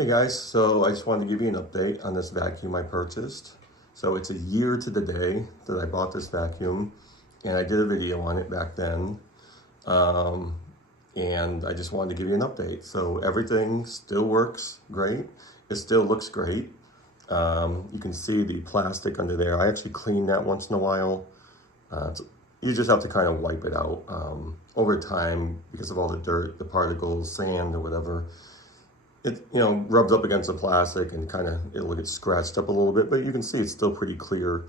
Hey guys, so I just wanted to give you an update on this vacuum I purchased. So it's a year to the day that I bought this vacuum, and I did a video on it back then. And I just wanted to give you an update. So everything still works great. It still looks great. You can see the plastic under there. I actually clean that once in a while. You just have to kind of wipe it out over time because of all the dirt, the particles, sand, or whatever. It rubs up against the plastic and it'll get scratched up a little bit, but you can see it's still pretty clear.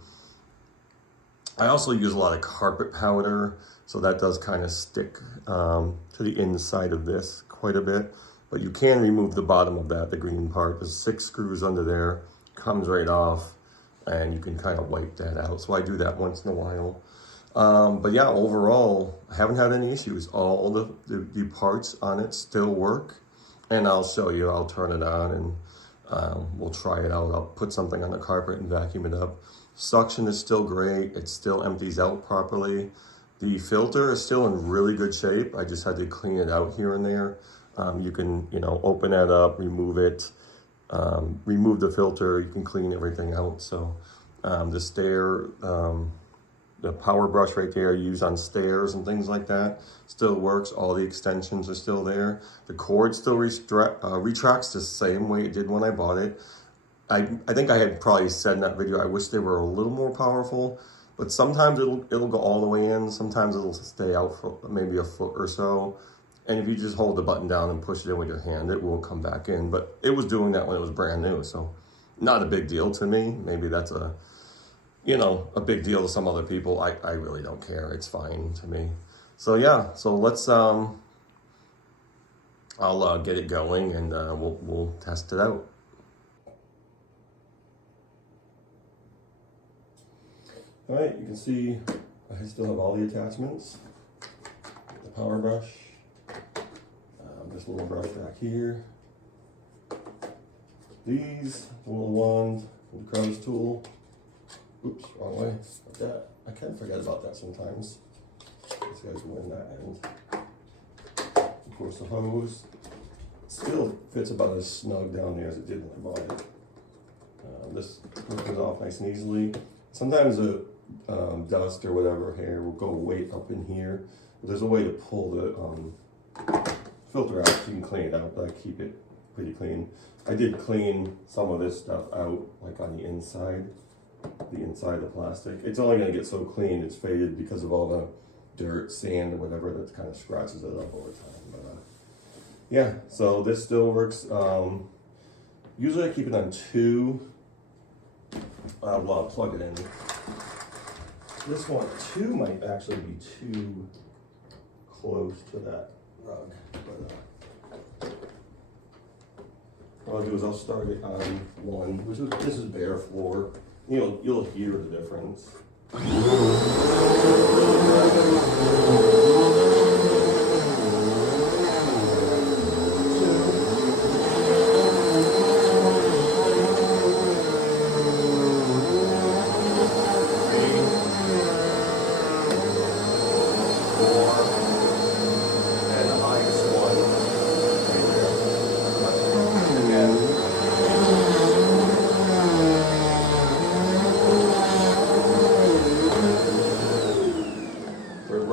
I also use a lot of carpet powder, so that does kind of stick to the inside of this quite a bit. But you can remove the bottom of that, the green part. There's 6 screws under there, comes right off, and you can kind of wipe that out. So I do that once in a while. But yeah, overall, I haven't had any issues. All the parts on it still work. And I'll show you, I'll turn it on and we'll try it out. I'll put something on the carpet and vacuum it up. Suction is still great. It still empties out properly. The filter is still in really good shape. I just had to clean it out here and there. You can, open that up, remove it, remove the filter. You can clean everything out. So the power brush right there used on stairs and things like that still works. All the extensions are still there. The cord still retracts the same way it did when I bought it. I think I had probably said in that video, I wish they were a little more powerful, but sometimes it'll go all the way in. Sometimes it'll stay out for maybe a foot or so. And if you just hold the button down and push it in with your hand, it will come back in. But it was doing that when it was brand new, so not a big deal to me. Maybe that's a big deal to some other people. I really don't care. It's fine to me. So yeah, so let's, I'll get it going and we'll test it out. All right, you can see I still have all the attachments. The power brush, this little brush back here. These little ones, the crow's tool. Oops, wrong way. Like that. I kind of forget about that sometimes. These guys go in that end. Of course, the hose still fits about as snug down there as it did when I bought it. This comes off nice and easily. Sometimes the dust or whatever hair will go way up in here. But there's a way to pull the filter out so you can clean it out, but I keep it pretty clean. I did clean some of this stuff out, like on the inside of the plastic. It's only going to get so clean, it's faded because of all the dirt, sand, or whatever that kind of scratches it up over time. But yeah, so this still works. Usually I keep it on 2. I'll plug it in. This one, 2 might actually be too close to that rug. But what I'll do is I'll start it on 1, this is bare floor. You'll hear the difference.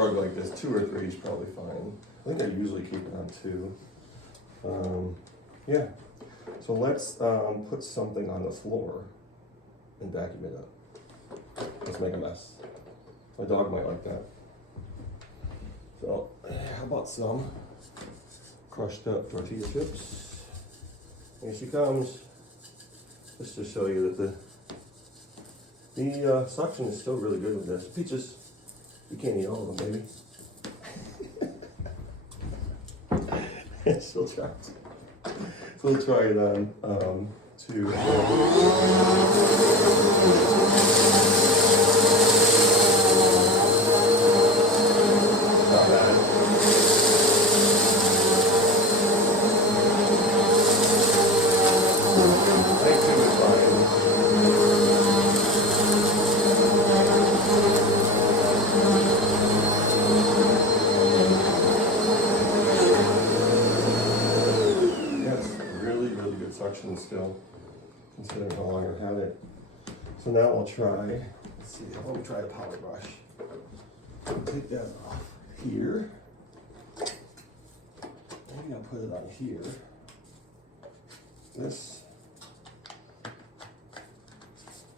Like this, 2 or 3 is probably fine. I think I usually keep it on 2. Yeah, so let's put something on the floor and vacuum it up. Let's make a mess. My dog might like that. So how about some crushed up tortilla chips? Here she comes. Just to show you that the suction is still really good with this. Peaches. You can't eat all of them, baby. She'll try. So we'll try it on 2. Not bad. I think 2 is fine. suction still, considering how long I've had it. So now I'll try, let's see, let me try a power brush. Take that off here. Maybe I'll put it on here. This,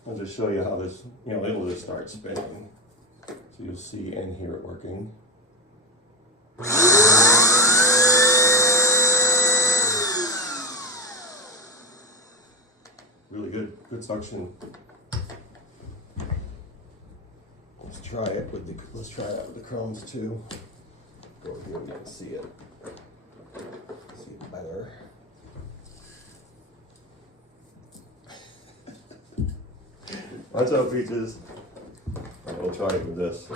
I'll just show you how this, it'll just start spinning. So you'll see and hear it working. Really good suction. Let's try that with the chromes too. Go over here and you can see it. See it better. Watch out, Peaches. We'll try it with this.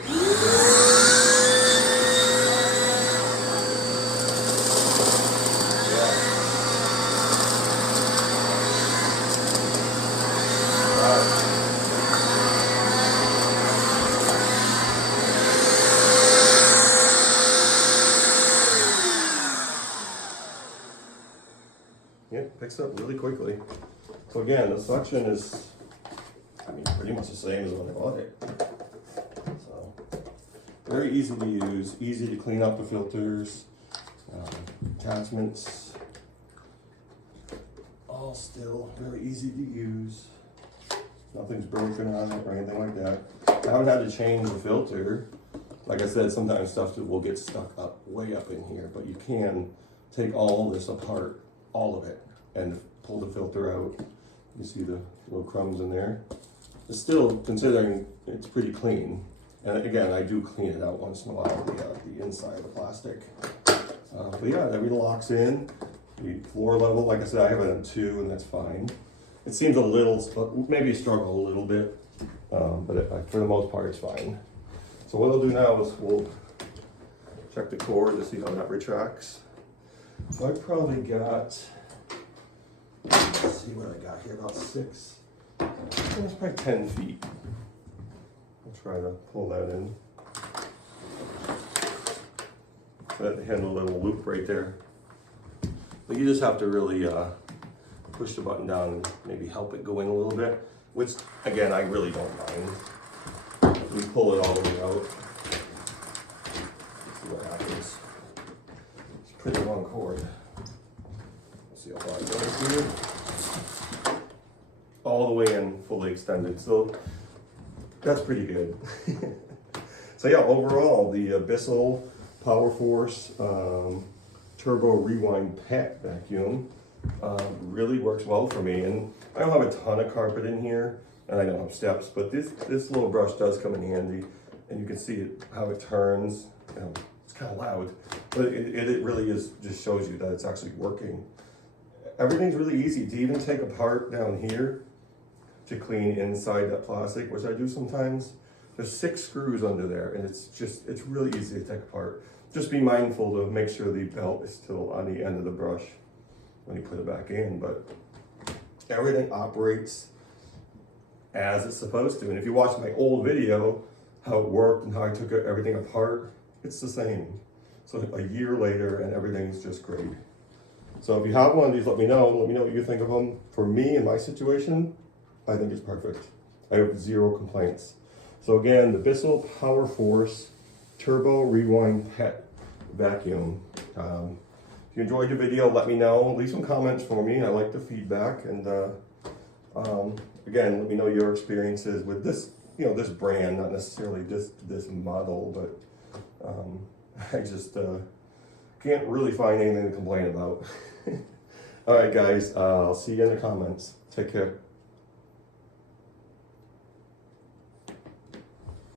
Yeah, picks up really quickly. So again, the suction is, pretty much the same as when I bought it. So very easy to use, easy to clean up the filters, attachments, all still very easy to use. Nothing's broken on it or anything like that. I haven't had to change the filter. Like I said, sometimes stuff will get stuck up way up in here, but you can take all this apart, all of it, and pull the filter out. You see the little crumbs in there. It's still, considering it's pretty clean. And again, I do clean it out once in a while, the inside of the plastic. But yeah, everything locks in. The floor level, like I said, I have it on 2 and that's fine. It seems a little, maybe struggle a little bit, but for the most part it's fine. So what I'll do now is we'll check the cord to see how that retracts. So I've probably got, let's see what I got here, about 6. It's probably 10 feet. I'll try to pull that in. That handle a little loop right there. But you just have to really push the button down and maybe help it go in a little bit, which again, I really don't mind. We pull it all the way out. See what happens. It's a pretty long cord. Let's see how far it goes here. All the way in, fully extended. So that's pretty good. So yeah, overall, the Bissell PowerForce Turbo Rewind Pet Vacuum really works well for me. And I don't have a ton of carpet in here, and I don't have steps, but this little brush does come in handy. And you can see how it turns. It's kind of loud, but it really is, just shows you that it's actually working. Everything's really easy to even take apart down here to clean inside that plastic, which I do sometimes. There's 6 screws under there, and it's really easy to take apart. Just be mindful to make sure the belt is still on the end of the brush when you put it back in, but everything operates as it's supposed to. And if you watch my old video, how it worked and how I took everything apart, it's the same. So a year later, and everything's just great. So if you have one of these, let me know what you think of them. For me, in my situation, I think it's perfect. I have 0 complaints. So again, the Bissell PowerForce Turbo Rewind Pet Vacuum. If you enjoyed the video, let me know. Leave some comments for me. I like the feedback. And again, let me know your experiences with this, this brand, not necessarily this model, but I just can't really find anything to complain about. All right, guys, I'll see you in the comments. Take care.